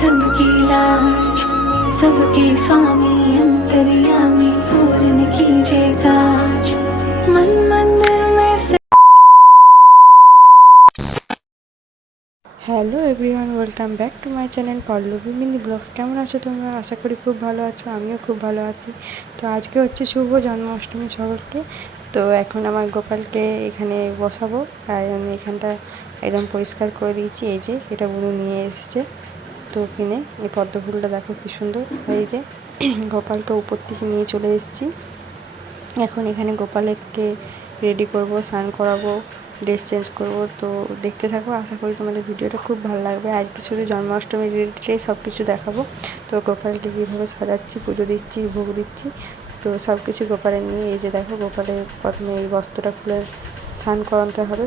सबकी लाज, सबके स्वामी अंतर्यामी पूर्ण कीजिए काज, मन मंदिर में से। Hello everyone, welcome back to my channel Pallavi mini vlogs. কেমন আছো তোমরা? আশা করি খুব ভালো আছো, আমিও খুব ভালো আছি। তো আজকে হচ্ছে শুভ জন্মাষ্টমী সকলকে। তো এখন আমার গোপালকে এখানে বসাবো, আর আমি এখানটা একদম পরিষ্কার করে দিয়েছি। এই যে এটা বুনু নিয়ে এসেছে তো কিনে, এই পদ্ম ফুলটা দেখো কি সুন্দর। আর এই যে গোপালকে উপর থেকে নিয়ে চলে এসেছি। এখন এখানে গোপালকে রেডি করব, স্নান করাবো, ড্রেস চেঞ্জ করবো। তো দেখতে থাকো, আশা করি তোমাদের ভিডিওটা খুব ভালো লাগবে। আজকে শুধু জন্মাষ্টমীর রিলেটেড সব কিছু দেখাবো। তো গোপালকে কীভাবে সাজাচ্ছি, পুজো দিচ্ছি, ভোগ দিচ্ছি, তো সব কিছু গোপালের নিয়ে। এই যে দেখো, গোপালের প্রথমে এই বস্ত্রটা খুলে স্নান করাতে হবে।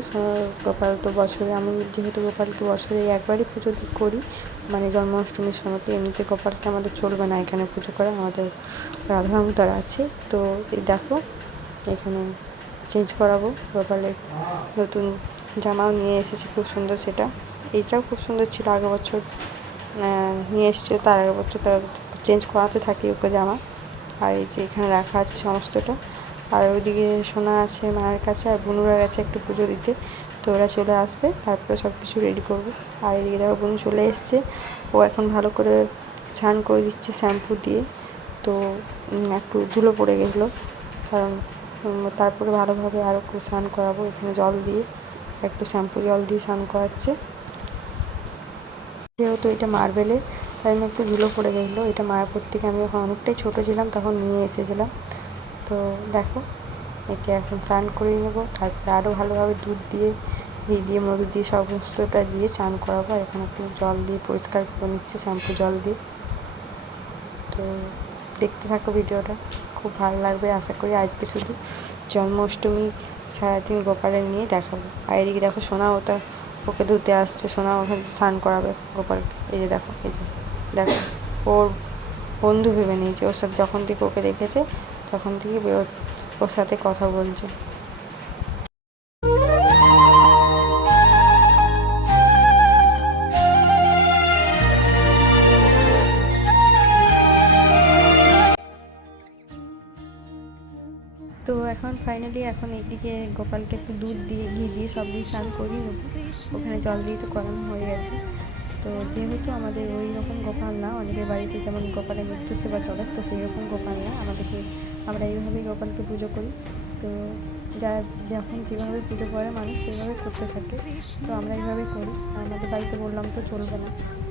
গোপাল তো বছরে, আমি যেহেতু গোপালকে বছরে একবারই পুজো করি, মানে জন্মাষ্টমীর সময়, তো এমনিতে গোপালকে আমাদের চলবে না এখানে পুজো করা, আমাদের রাধা অবতার আছে। তো এই দেখো এখানে চেঞ্জ করাবো। গোপালের নতুন জামাও নিয়ে এসেছে, খুব সুন্দর সেটা। এইটাও খুব সুন্দর ছিল, আগের বছর নিয়ে এসেছে, তার আগের বছর তার চেঞ্জ করাতে থাকি ওকে জামা। আর এই যে এখানে রাখা আছে সমস্তটা। আর ওইদিকে সোনা আছে মায়ের কাছে, আর বুনুরা গেছে একটু পুজো দিতে। তো ওরা চলে আসবে, তারপরে সব কিছু রেডি করবো। আর এদিকে দেখো বুনু চলে এসছে, ও এখন ভালো করে স্নান করে দিচ্ছে শ্যাম্পু দিয়ে। তো একটু ধুলো পড়ে গেছিলো, কারণ তারপরে ভালোভাবে আরও স্নান করাবো। এখানে জল দিয়ে, একটু শ্যাম্পু জল দিয়ে স্নান করাচ্ছে। যেহেতু এটা মার্বেলের, তাই আমি একটু ধুলো পড়ে গেছিলো। এটা মায়াপুর থেকে আমি যখন অনেকটাই ছোটো ছিলাম তখন নিয়ে এসেছিলাম। তো দেখো একে এখন স্নান করিয়ে নেবো, তারপরে আরও ভালোভাবে দুধ দিয়ে, ঘি দিয়ে, মধু দিয়ে সমস্তটা দিয়ে স্নান করাবো। এখন একটু জল দিয়ে পরিষ্কার করে নিচ্ছে শ্যাম্পু জল দিয়ে। তো দেখতে থাকো ভিডিওটা, খুব ভালো লাগবে আশা করি। আজকে শুধু জন্মাষ্টমী সারাদিন গোপালের নিয়ে দেখাবো। আর এদিকে দেখো সোনা, ওকে ধুতে আসছে, সোনা ওখানে স্নান করাবে গোপালকে। এই যে দেখো, এই যে দেখো, ওর বন্ধু ভেবে নিয়েছে, ওর সাথে যখন থেকে ওকে দেখেছে তখন থেকে ওর সাথে কথা বলছে। তো এখন ফাইনালি এখন এইদিকে গোপালকে একটু দুধ দিয়ে, ঘি দিয়ে, সব দিয়ে স্নান করিয়ে নেবো। ওখানে জল দিয়ে তো করানো হয়ে গেছে। তো যেহেতু আমাদের ওই রকম গোপাল না, অনেকের বাড়িতে যেমন গোপালের নিত্য সেবা চলে, তো সেই রকম গোপাল না আমাদেরকে, আমরা এইভাবেই গোপালকে পুজো করি। তো যা যখন যেভাবে পুজো করে মানুষ সেভাবে করতে থাকে, তো আমরা এইভাবেই করি। আমাদের বাড়িতে বললাম তো চলবে না,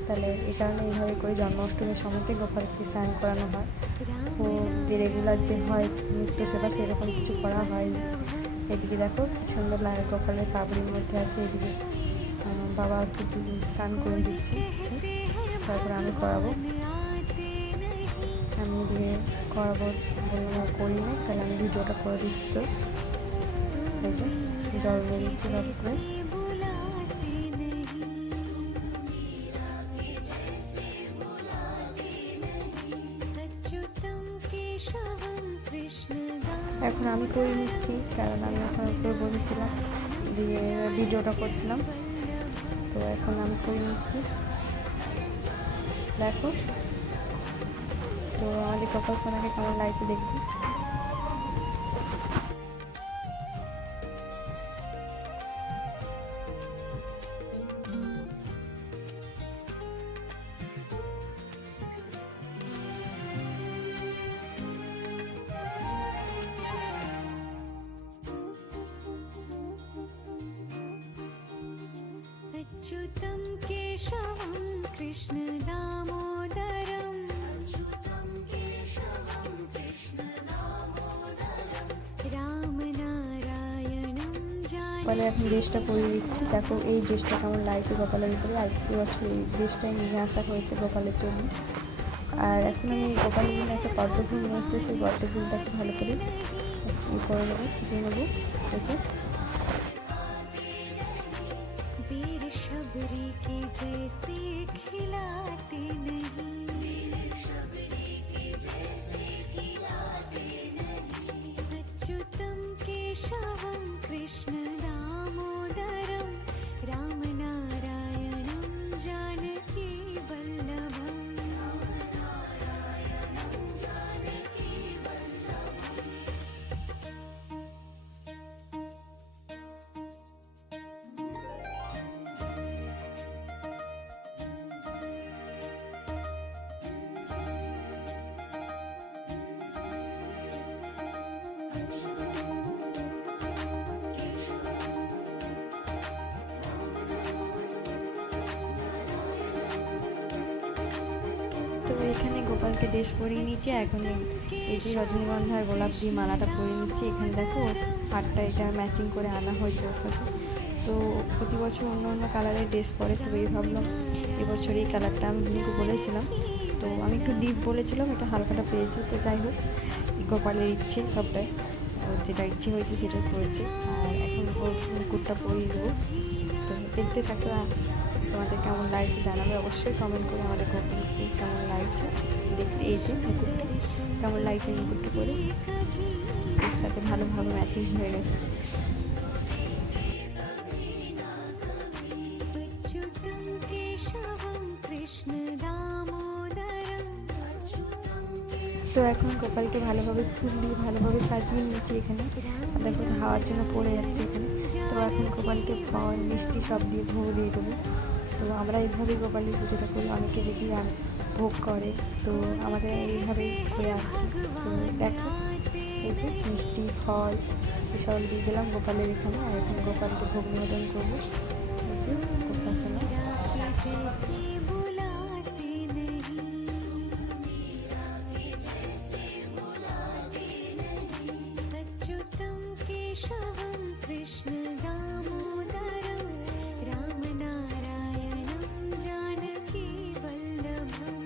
তাহলে এই কারণে এইভাবে করে জন্মাষ্টমীর সময়তে গোপালকে স্নান করানো হয়। ও যে রেগুলার যে হয় নিত্য সেবা, সেরকম কিছু করা হয়নি। এদিকে দেখো কি সুন্দর লাগে, গোপালের পাবড়ির মধ্যে আছে। এদিকে বাবা একটু স্নান করে দিচ্ছি, তারপরে আমি করাবো। আমি এদিকে করাবো বললাম করি না, তাহলে আমি ভিডিওটা করে দিচ্ছি। তো এই যে জল দিয়ে দিচ্ছি ভালো করে। এখন আমি করে নিচ্ছি, কারণ আমি ওখানে উপরে বসেছিলাম, দিয়ে ভিডিওটা করছিলাম। তো এখন আমি করে নিচ্ছি, দেখো। তো আমাদের গোপাল সোনাকে কেমন লাগছে দেখবি। अच्युतं केशवं कृष्ण दामोदरं, अच्युतं केशवं कृष्ण दामोदरं, राम नारायणं গোপালের এখন ড্রেসটা পরিয়ে দিচ্ছি। দেখো এই ড্রেসটা কেমন লাগছে গোপালের উপরে। আর এই বছর এই ড্রেসটাই নিয়ে আসা হয়েছে গোপালের জন্য। আর এখন আমি গোপালের জন্য একটা পদ্ম ফুল নিয়ে এসেছি, সেই পদ্ম ফুলটাকে ভালো করে করে নেবো, ফুটিয়ে নেবো। হয়েছে वीर शबरी की जैसे खिलाते नहीं, वीर शबरी की जैसे खिलाते नहीं, अच्युतं केशवं कृष्ण दामोदरं, राम नारायणं जानकी वल्लभं। এখানে গোপালকে ড্রেস পরিয়ে নিচ্ছে। এখন এই যে রজনীগন্ধার গোলাপ দিয়ে মালাটা পরিয়ে নিচ্ছে। এখানে দেখো ওর হারটা এটা ম্যাচিং করে আনা হয়েছে ওর সাথে। তো প্রতি বছর অন্য অন্য কালারের ড্রেস পরে, তো এই ভাবলাম এবছর এই কালারটা আমি বুনিকে বলেছিলাম, তো আমি একটু ডিপ বলেছিলাম, এটা হালকাটা পেয়েছি। তো যাই হোক, গোপালের ইচ্ছে সবটাই, ওর যেটা ইচ্ছে হয়েছে সেটাই করেছে। আর এখন ওর মুকুটটা পরিয়ে দেবো। তো দেখতে থাকো, তোমাদের কেমন লাগছে জানাবে অবশ্যই কমেন্ট করে। আমাদের গোপালকে কেমন লাগছে দেখতে, এই যে মুকুটটা কেমন লাগছে, মুকুটটা পরে এর সাথে ভালোভাবে ম্যাচিং হয়ে গেছে। अच्युतं केशवं कृष्णदामोदरं তো এখন গোপালকে ভালোভাবে ফুল দিয়ে ভালোভাবে সাজিয়ে নিয়েছি এখানে। আর দেখো হাওয়ার জন্য পড়ে যাচ্ছে এখানে। তো এখন গোপালকে ফল মিষ্টি সব দিয়ে ভোগ দিয়ে দেবো। তো আমরা এইভাবেই গোপালের পুজোটা করি, অনেকে দেখি আর ভোগ করে, তো আমাদের এইভাবেই করে আসছি। তো দেখো এই যে মিষ্টি ফল এসব দিয়ে দিলাম গোপালের এখানে। আর এখন গোপালকে ভোগ নিবেদন করবো। এই যে গোপাল সোনা। जैसे बुलाते नहीं अच्युतं केशवं कृष्णदामोदरं रामनारायणं जानकी वल्लभम्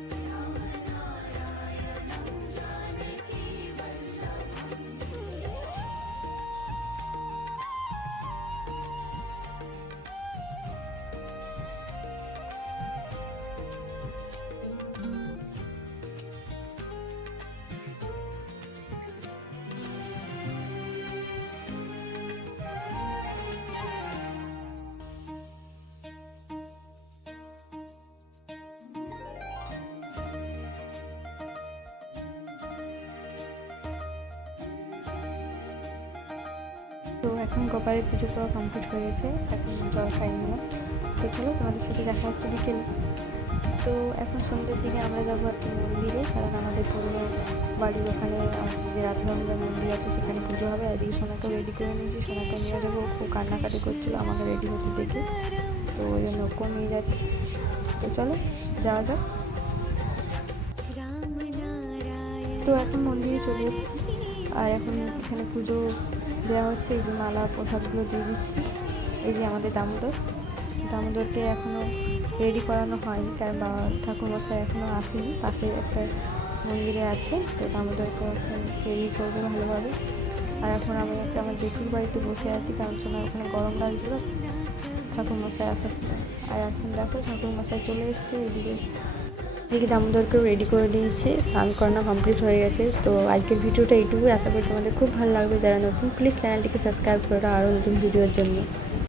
তো এখন গোপালের পুজো করা কমপ্লিট হয়ে গেছে, এখন জল খাই নিলাম। তো চলো তোমাদের সাথে দেখা হচ্ছে বিকেলে। তো এখন সন্ধ্যের দিকে আমরা যাবো একটা মন্দিরে, কারণ আমাদের পুরনো বাড়ির ওখানে যে রাধারমণের মন্দির আছে সেখানে পুজো হবে। আর এদিকে সোনাকে রেডি করে নিয়েছি, সোনাকে নিয়ে যাবো। খুব কান্নাকাটি করছিলো আমাকে রেডি হতে দেখে, তো ওই জন্য ওকেও নিয়ে যাচ্ছি। তো চলো যাওয়া যাক। তো এখন মন্দিরে চলে এসেছি, আর এখন এখানে পুজো দেওয়া হচ্ছে। এই যে মালা প্রসাদগুলো দিয়ে দিচ্ছি। এই যে আমাদের দামোদরকে এখনও রেডি করানো হয়নি, কারণ বাবা ঠাকুরমশাই এখনও আসেনি, পাশে একটা মন্দিরে আছে। তো দামোদরকে এখন রেডি করবে ভালোভাবে। আর এখন আমি একটা আমার জেঠুর বাড়িতে বসে আছি, কারণ শোনা ওখানে গরম লাগছিল ঠাকুরমশাই আস্তে আস্তে। আর এখন দেখো ঠাকুরমশাই চলে এসছে এদিকে দামোদরকেও রেডি করে দিয়েছে, স্নান করানো কমপ্লিট হয়ে গেছে। তো আজকের ভিডিওটা এইটুকুই, আশা করি তোমাদের খুব ভালো লাগবে। যারা নতুন প্লিজ চ্যানেলটিকে সাবস্ক্রাইব করো আরও নতুন ভিডিওর জন্য।